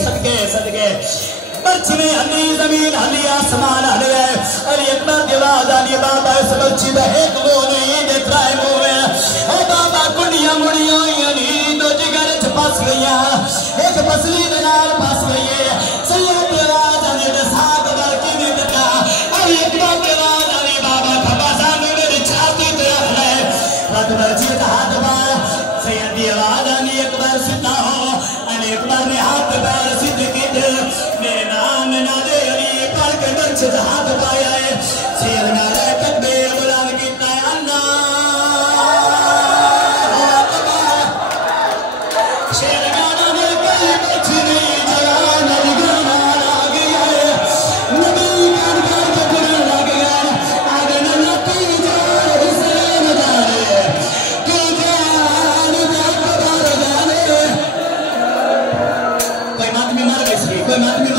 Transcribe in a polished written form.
सदके सदके बर्च में हली जमीन हली आसमान हल गए। अली अकबर की आवाज आली बाबा इस बच्ची का एक वो नहीं देखता है वो है ओ बाबा कुंडिया मुड़िया हुई दो जिगर च फस गई एक पसली के नाल फस गई है। सैयद की आवाज आली ते साग बर की नहीं देखा। अली अकबर की आवाज आली बाबा खबा सामने मेरी छाती पे रख ले रत बर्ची का हाथ बार। सैयद की आवाज आली अकबर सीधा हो। अली अकबर ने हाथ पैर सीधे कीते मेरे नाम ना दे अली पढ़ के बर्च हाथ पाया है। शेर नारे कदे बुलान कीता है अन्ना शेर गाना ने कई बच नहीं जवान अली गाना आ गया है। नबी गान गान के बुलान लग गया आगे न नती जान हुसैन जाने क्यों जान अकबर जाने। कोई मातमी मर गई कोई मातमी